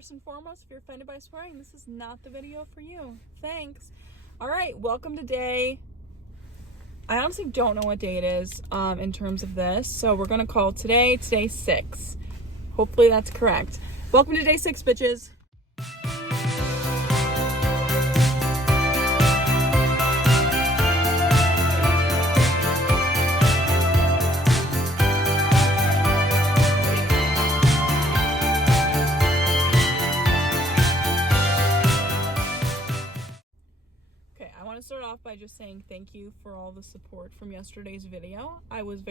first and foremost, if you're offended by swearing, this is not the video for you. Thanks. All right, welcome to day. I honestly don't know what day it is in terms of this, so we're gonna call today 6. Hopefully that's correct. Welcome to day 6, bitches. To start off by just saying thank you for all the support from yesterday's video. I was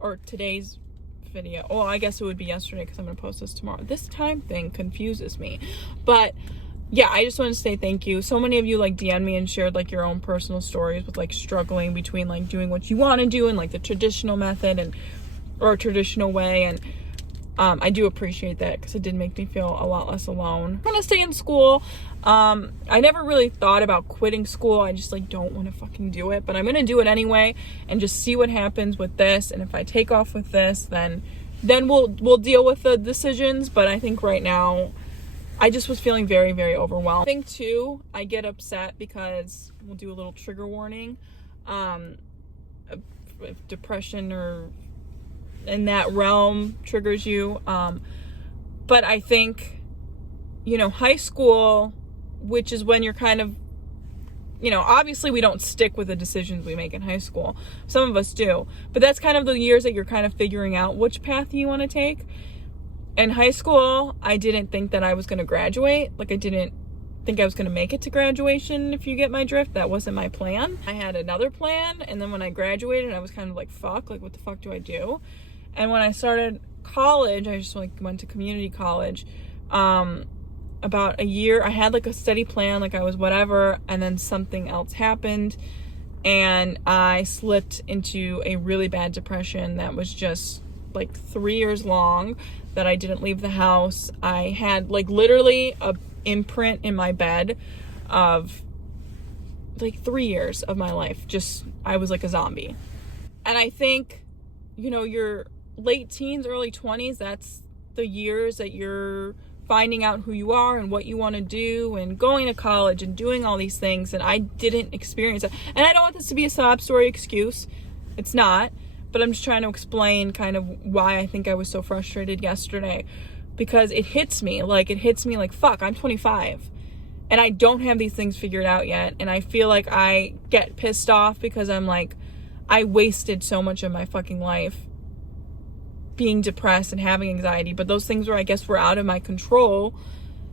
or today's video. Oh, I guess it would be yesterday because I'm going to post this tomorrow. This time thing confuses me. But yeah, I just want to say thank you. So many of you like DM'd me and shared like your own personal stories with like struggling between like doing what you want to do and like the traditional method or traditional way, and I do appreciate that because it did make me feel a lot less alone. I'm gonna stay in school. I never really thought about quitting school. I just like don't want to fucking do it, but I'm gonna do it anyway and just see what happens with this. And if I take off with this, then we'll deal with the decisions. But I think right now I just was feeling very, very overwhelmed. I think too, I get upset because we'll do a little trigger warning. If depression or in that realm triggers you. But I think, high school, which is when you're kind of, obviously we don't stick with the decisions we make in high school. Some of us do. But that's kind of the years that you're kind of figuring out which path you want to take. In high school, I didn't think that I was going to graduate. Like, I didn't think I was going to make it to graduation, if you get my drift. That wasn't my plan. I had another plan, and then when I graduated, I was kind of like, fuck, like, what the fuck do I do? And when I started college, I just went to community college. About a year, I had like a steady plan, like I was whatever, and then something else happened, and I slipped into a really bad depression that was just like 3 years long, that I didn't leave the house. I had like literally a imprint in my bed of like 3 years of my life. Just, I was like a zombie. And I think, your late teens, early 20s, that's the years that you're finding out who you are and what you want to do and going to college and doing all these things. And I didn't experience that. And I don't want this to be a sob story excuse. It's not. But I'm just trying to explain kind of why I think I was so frustrated yesterday. Because it hits me like, fuck, I'm 25. And I don't have these things figured out yet. And I feel like I get pissed off because I'm like, I wasted so much of my fucking life being depressed and having anxiety, but those things were out of my control.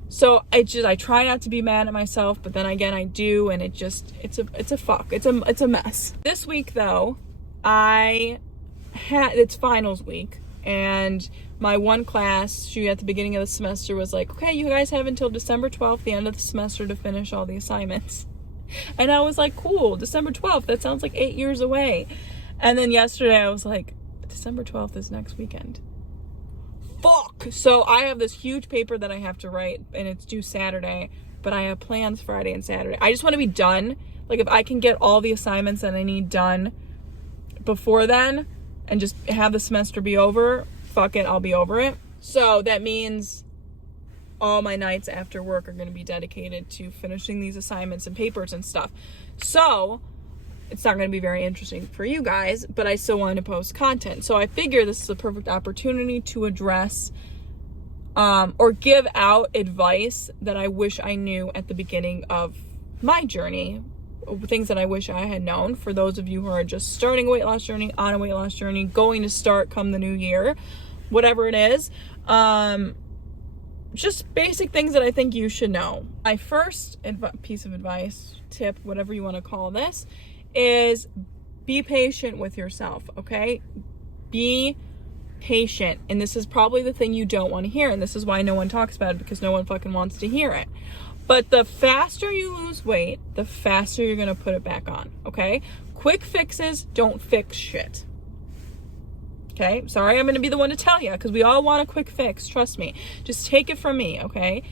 So I try not to be mad at myself, but then again I do, and it's a mess. This week though, it's finals week, and my one class, she at the beginning of the semester was like, okay, you guys have until December 12th, the end of the semester, to finish all the assignments. And I was like, cool, December 12th, that sounds like 8 years away. And then yesterday I was like, December 12th is next weekend. Fuck! So I have this huge paper that I have to write, and it's due Saturday, but I have plans Friday and Saturday. I just want to be done. Like, if I can get all the assignments that I need done before then and just have the semester be over, fuck it, I'll be over it. So that means all my nights after work are going to be dedicated to finishing these assignments and papers and stuff. So it's not going to be very interesting for you guys, but I still wanted to post content. So I figure this is a perfect opportunity to address or give out advice that I wish I knew at the beginning of my journey, things that I wish I had known for those of you who are just starting a weight loss journey, on a weight loss journey, going to start come the new year, whatever it is. Just basic things that I think you should know. My first piece of advice, tip, whatever you want to call this, is be patient with yourself, okay? Be patient. And this is probably the thing you don't want to hear, and this is why no one talks about it, because no one fucking wants to hear it. But the faster you lose weight, the faster you're going to put it back on, okay? Quick fixes don't fix shit. Okay? Sorry, I'm going to be the one to tell you, because we all want a quick fix. Trust me. Just take it from me, okay?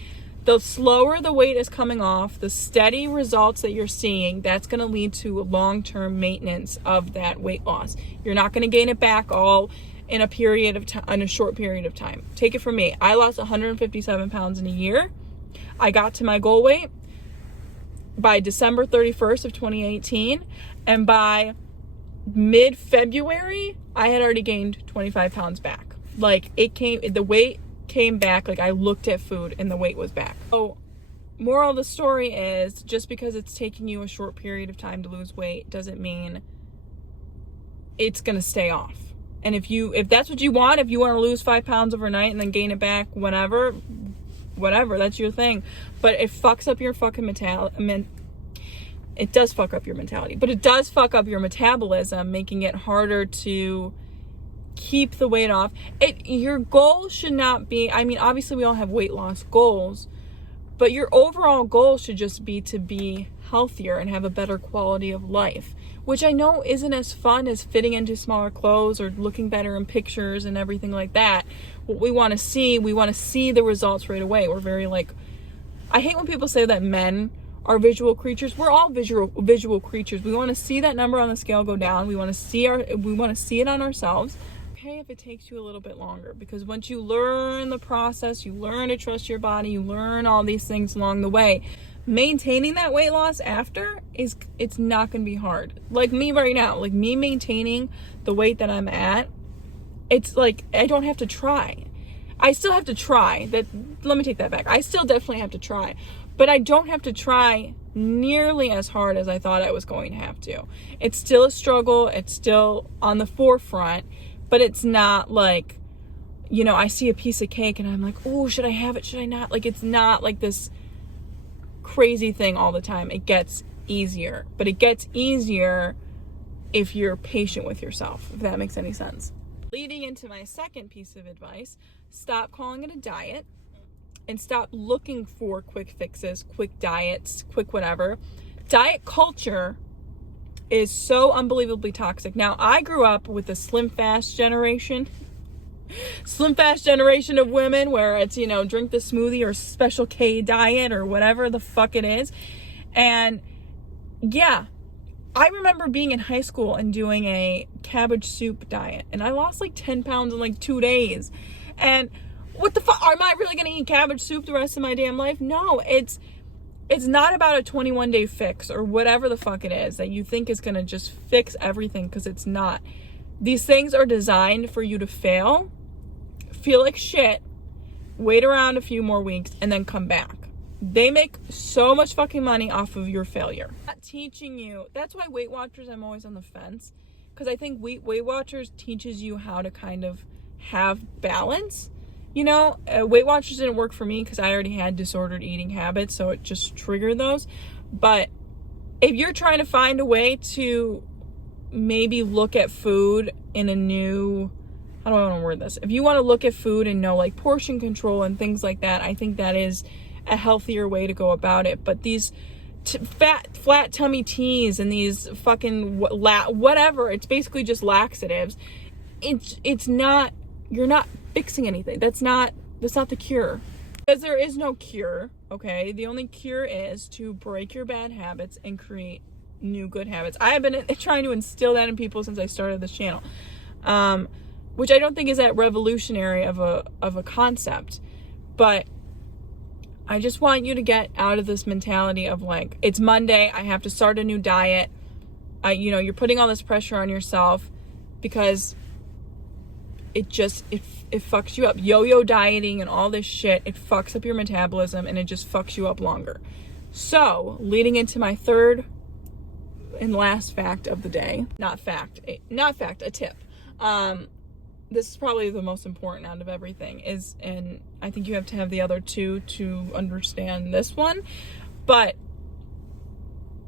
The slower the weight is coming off, the steady results that you're seeing, that's going to lead to long-term maintenance of that weight loss. You're not going to gain it back all in a short period of time. Take it from me. I lost 157 pounds in a year. I got to my goal weight by December 31st of 2018. And by mid-February, I had already gained 25 pounds back. Like, the weight came back. Like, I looked at food and the weight was back. So moral of the story is, just because it's taking you a short period of time to lose weight doesn't mean it's gonna stay off. And if that's what you want, if you want to lose 5 pounds overnight and then gain it back whatever, that's your thing. But it fucks up your fucking mentality. It does fuck up your mentality, but it does fuck up your metabolism, making it harder to keep the weight off. Your goal should not be, I mean, obviously we all have weight loss goals, but your overall goal should just be to be healthier and have a better quality of life, which I know isn't as fun as fitting into smaller clothes or looking better in pictures and everything like that. What we want to see the results right away. We're very like, I hate when people say that men are visual creatures. We're all visual creatures. We want to see that number on the scale go down. We want to see it on ourselves. Okay, if it takes you a little bit longer, because once you learn the process, you learn to trust your body, you learn all these things along the way, maintaining that weight loss after it's not going to be hard. Like me right now, like me maintaining the weight that I'm at, it's like I don't have to try. I still have to try. Let me take that back. I still definitely have to try, but I don't have to try nearly as hard as I thought I was going to have to. It's still a struggle. It's still on the forefront, but it's not like, you know, I see a piece of cake and I'm like, oh, should I have it? Should I not? Like, it's not like this crazy thing all the time. It gets easier, but it gets easier if you're patient with yourself, if that makes any sense. Leading into my second piece of advice, stop calling it a diet and stop looking for quick fixes, quick diets, quick whatever. Diet culture is so unbelievably toxic. Now, I grew up with the slim fast generation of women where it's, you know, drink the smoothie or special K diet or whatever the fuck it is. And yeah, I remember being in high school and doing a cabbage soup diet, and I lost like 10 pounds in like 2 days. And what the fuck? Am I really gonna eat cabbage soup the rest of my damn life? No, it's not about a 21-day fix or whatever the fuck it is that you think is gonna just fix everything, because it's not. These things are designed for you to fail, feel like shit, wait around a few more weeks, and then come back. They make so much fucking money off of your failure. Not teaching you. That's why Weight Watchers, I'm always on the fence, because I think Weight Watchers teaches you how to kind of have balance. You know, Weight Watchers didn't work for me because I already had disordered eating habits, so it just triggered those. But if you're trying to find a way to maybe look at food in a new, how do I want to word this? If you want to look at food and know like portion control and things like that, I think that is a healthier way to go about it. But these flat tummy teas and these fucking whatever, it's basically just laxatives. It's not, you're not fixing anything. That's not the cure. Because there is no cure, okay? The only cure is to break your bad habits and create new good habits. I have been trying to instill that in people since I started this channel, which I don't think is that revolutionary of a concept, but I just want you to get out of this mentality of like, it's Monday, I have to start a new diet. You're putting all this pressure on yourself because it fucks you up. Yo-yo dieting and all this shit, it fucks up your metabolism and it just fucks you up longer. So, leading into my third and last fact of the day, a tip. This is probably the most important out of everything, and I think you have to have the other two to understand this one. But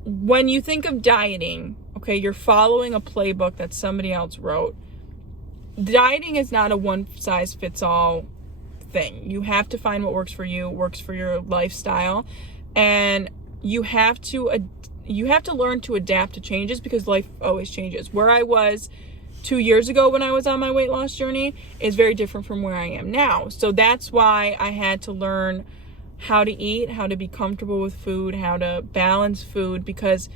when you think of dieting, okay, you're following a playbook that somebody else wrote. Dieting is not a one-size-fits-all thing. You have to find what works for you, works for your lifestyle, and you have to learn to adapt to changes, because life always changes. Where I was 2 years ago when I was on my weight loss journey is very different from where I am now. So that's why I had to learn how to eat, how to be comfortable with food, how to balance food, because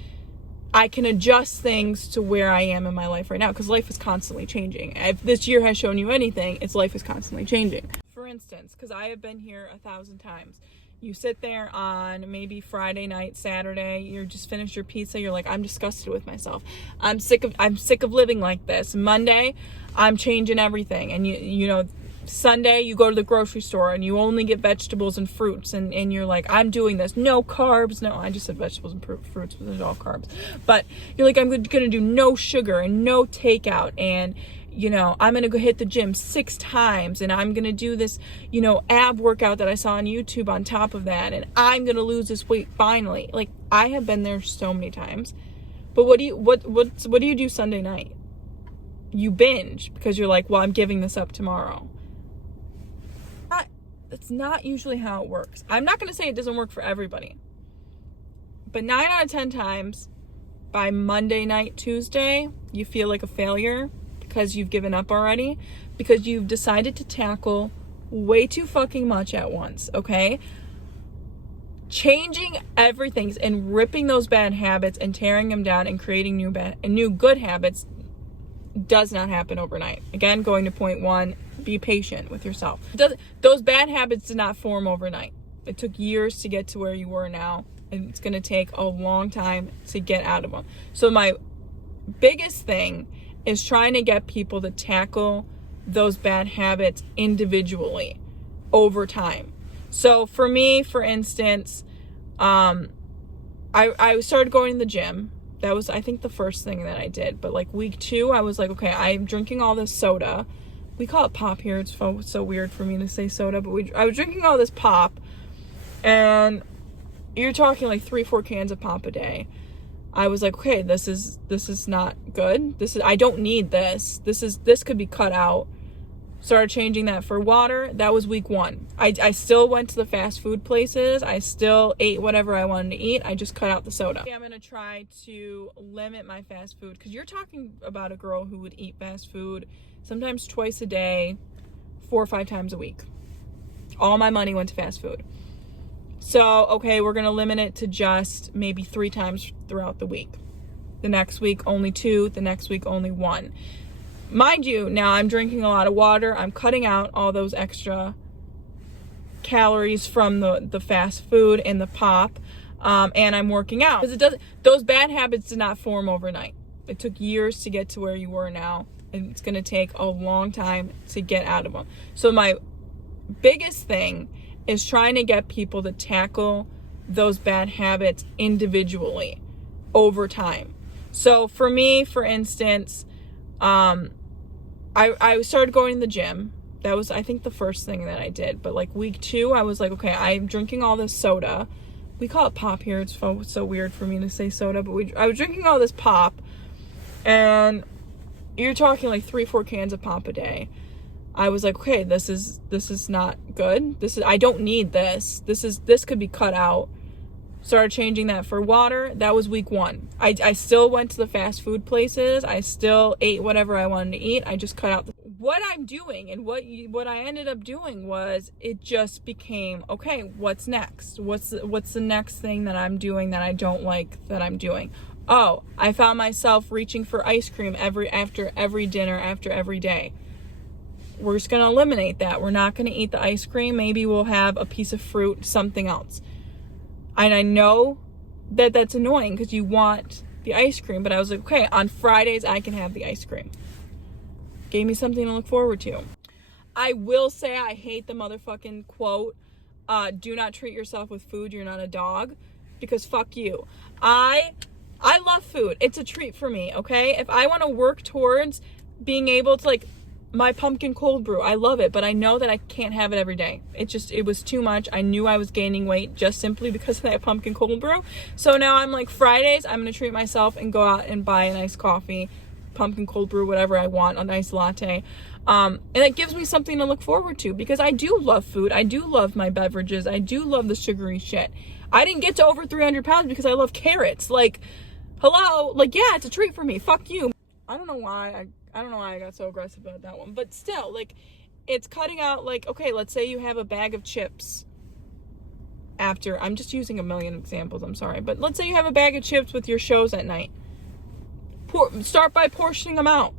I can adjust things to where I am in my life right now, because life is constantly changing. If this year has shown you anything, it's life is constantly changing. For instance, because I have been here 1,000 times. You sit there on maybe Friday night, Saturday, you're just finished your pizza, you're like, I'm disgusted with myself. I'm sick of living like this. Monday, I'm changing everything. And you know, Sunday, you go to the grocery store and you only get vegetables and fruits, and you're like, I'm doing this. No carbs. No, I just said vegetables and fruits, but it's all carbs. But you're like, I'm going to do no sugar and no takeout, and you know, I'm going to go hit the gym 6 times, and I'm going to do this, you know, ab workout that I saw on YouTube on top of that, and I'm going to lose this weight finally. Like, I have been there so many times. But what do you do Sunday night? You binge because you're like, well, I'm giving this up tomorrow. That's not usually how it works. I'm not going to say it doesn't work for everybody. But 9 out of 10 times, by Monday night, Tuesday, you feel like a failure because you've given up already, because you've decided to tackle way too fucking much at once, okay? Changing everything and ripping those bad habits and tearing them down and creating new good habits does not happen overnight. Again, going to point 1, be patient with yourself. Those bad habits did not form overnight. It took years to get to where you were now, and it's going to take a long time to get out of them. So my biggest thing is trying to get people to tackle those bad habits individually over time. So for me, for instance, I started going to the gym. That was, I think, the first thing that I did. But like week 2, I was like, okay, I'm drinking all this soda. We call it pop here. It's so weird for me to say soda, but I was drinking all this pop, and you're talking like 3-4 cans of pop a day. I was like, okay, this is not good. I don't need this. This could be cut out. Started changing that for water. That was week 1. I still went to the fast food places. I still ate whatever I wanted to eat. I just cut out the soda. I'm going to try to limit my fast food, because you're talking about a girl who would eat fast food sometimes twice a day, 4 or 5 times a week. All my money went to fast food. So, okay, we're going to limit it to just maybe 3 times throughout the week. The next week, only 2. The next week, only 1. Mind you, now I'm drinking a lot of water. I'm cutting out all those extra calories from the fast food and the pop, and I'm working out. Because those bad habits did not form overnight. It took years to get to where you were now, and it's going to take a long time to get out of them. So my biggest thing is trying to get people to tackle those bad habits individually over time. So for me, for instance, I started going to the gym. That was, I think, the first thing that I did. But like week 2, I was like, okay, I'm drinking all this soda. We call it pop here. It's so weird for me to say soda, but I was drinking all this pop, and you're talking like 3-4 cans of pop a day. I was like, okay, this is not good. I don't need this. This could be cut out. Started changing that for water. That was week 1. I still went to the fast food places. I still ate whatever I wanted to eat. I just cut out what I'm doing, and what I ended up doing was, it just became, okay, what's next? What's the next thing that I'm doing that I don't like that I'm doing? Oh, I found myself reaching for ice cream after every dinner, after every day. We're just going to eliminate that. We're not going to eat the ice cream. Maybe we'll have a piece of fruit, something else. And I know that that's annoying because you want the ice cream, but I was like, okay, on Fridays I can have the ice cream. Gave me something to look forward to. I will say I hate the motherfucking quote, do not treat yourself with food, you're not a dog, because fuck you. I love food. It's a treat for me, okay? If I want to work towards being able to, like, my pumpkin cold brew, I love it, but I know that I can't have it every day. It was too much. I knew I was gaining weight just simply because of that pumpkin cold brew. So now I'm like, Fridays, I'm going to treat myself and go out and buy a nice coffee, pumpkin cold brew, whatever I want, a nice latte. And it gives me something to look forward to, because I do love food. I do love my beverages. I do love the sugary shit. I didn't get to over 300 pounds because I love carrots. Like, hello? Like, yeah, it's a treat for me. Fuck you. I don't know why I got so aggressive about that one. But still, like, it's cutting out, like, okay, let's say you have a bag of chips after, I'm just using a million examples, I'm sorry. But let's say you have a bag of chips with your shows at night. Start by portioning them out.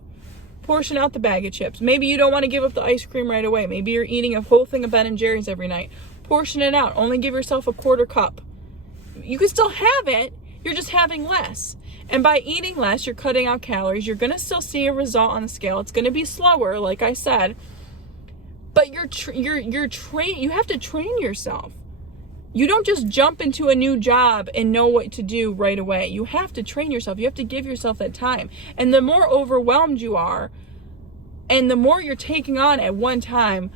Portion out the bag of chips. Maybe you don't want to give up the ice cream right away. Maybe you're eating a whole thing of Ben & Jerry's every night. Portion it out. Only give yourself a quarter cup. You can still have it. You're just having less. And by eating less, you're cutting out calories. You're going to still see a result on the scale. It's going to be slower, like I said. But you have to train yourself. You don't just jump into a new job and know what to do right away. You have to train yourself. You have to give yourself that time. And the more overwhelmed you are, and the more you're taking on at one time,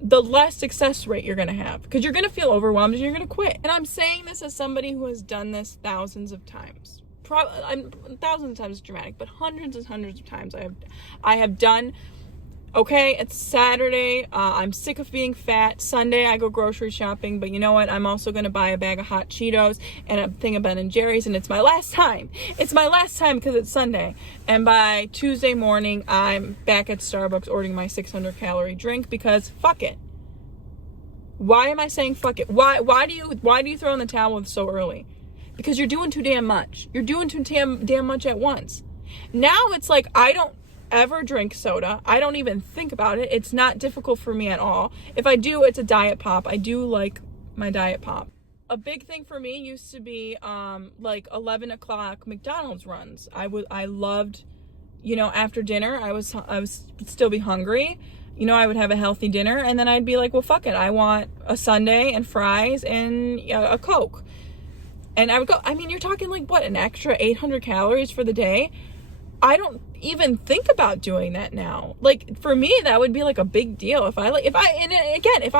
the less success rate you're going to have. Because you're going to feel overwhelmed and you're going to quit. And I'm saying this as somebody who has done this thousands of times. Thousands of times is dramatic, but hundreds and hundreds of times I have done. Okay, it's Saturday. I'm sick of being fat. Sunday, I go grocery shopping. But you know what? I'm also going to buy a bag of hot Cheetos and a thing of Ben & Jerry's. And it's my last time. It's my last time because it's Sunday. And by Tuesday morning, I'm back at Starbucks ordering my 600-calorie drink because fuck it. Why am I saying fuck it? Why do you throw in the towel so early? Because you're doing too damn much. You're doing too damn much at once. Now it's like I don't ever drink soda. I don't even think about it. It's not difficult for me at all. If I do, it's a diet pop. I do like my diet pop. A big thing for me used to be like 11 o'clock McDonald's runs. I loved, after dinner, I was still be hungry. I would have a healthy dinner and then I'd be like, well, fuck it. I want a sundae and fries and a Coke. And I would go, you're talking like what, an extra 800 calories for the day? I don't even think about doing that now. Like for me, that would be like a big deal. If I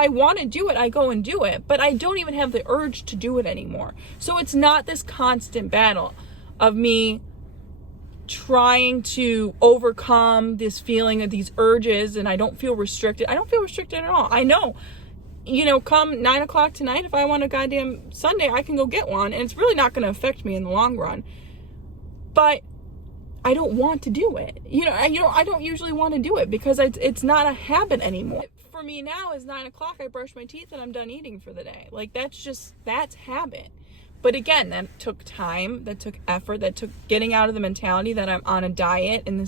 want to do it, I go and do it, but I don't even have the urge to do it anymore. So it's not this constant battle of me trying to overcome this feeling of these urges and I don't feel restricted. I don't feel restricted at all. I know, come 9 o'clock tonight, if I want a goddamn sundae, I can go get one and it's really not going to affect me in the long run. But I don't want to do it. I don't usually want to do it because it's not a habit anymore. For me now is 9 o'clock, I brush my teeth and I'm done eating for the day. Like that's habit. But again, that took time, that took effort, that took getting out of the mentality that I'm on a diet. And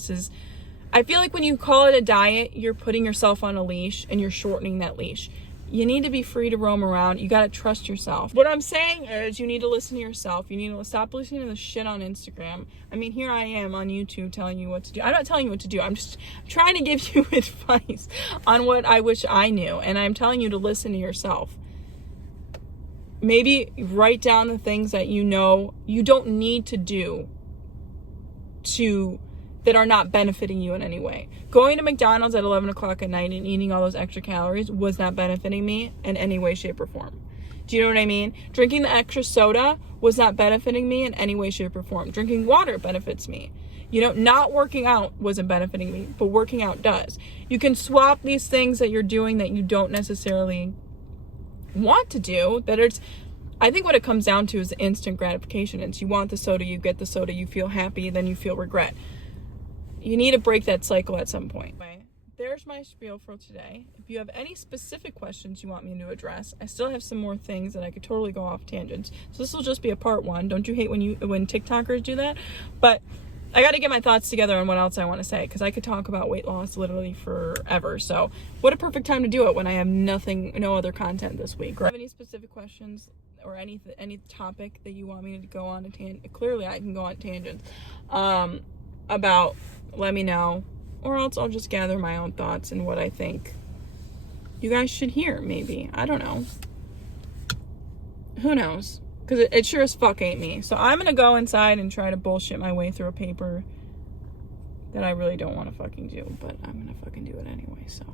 I feel like when you call it a diet, you're putting yourself on a leash and you're shortening that leash. You need to be free to roam around. You got to trust yourself. What I'm saying is you need to listen to yourself. You need to stop listening to the shit on Instagram. Here I am on YouTube telling you what to do. I'm not telling you what to do. I'm just trying to give you advice on what I wish I knew. And I'm telling you to listen to yourself. Maybe write down the things that you don't need to do that are not benefiting you in any way. Going to McDonald's at 11 o'clock at night and eating all those extra calories was not benefiting me in any way, shape, or form. Do you know what I mean? Drinking the extra soda was not benefiting me in any way, shape, or form. Drinking water benefits me. Not working out wasn't benefiting me, but working out does. You can swap these things that you're doing that you don't necessarily want to do, I think what it comes down to is instant gratification. It's you want the soda, you get the soda, you feel happy, then you feel regret. You need to break that cycle at some point. There's my spiel for today. If you have any specific questions you want me to address, I still have some more things that I could totally go off tangents. So this will just be a part one. Don't you hate when TikTokers do that? But I got to get my thoughts together on what else I want to say because I could talk about weight loss literally forever. So what a perfect time to do it when I have no other content this week. Right? If you have any specific questions or any topic that you want me to go on a tangent, clearly I can go on tangents about, let me know, or else I'll just gather my own thoughts and what I think you guys should hear. Maybe, I don't know, who knows, because it sure as fuck ain't me. So I'm gonna go inside and try to bullshit my way through a paper that I really don't want to fucking do, but I'm gonna fucking do it anyway. So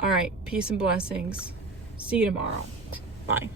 all right, peace and blessings. See you tomorrow. Bye.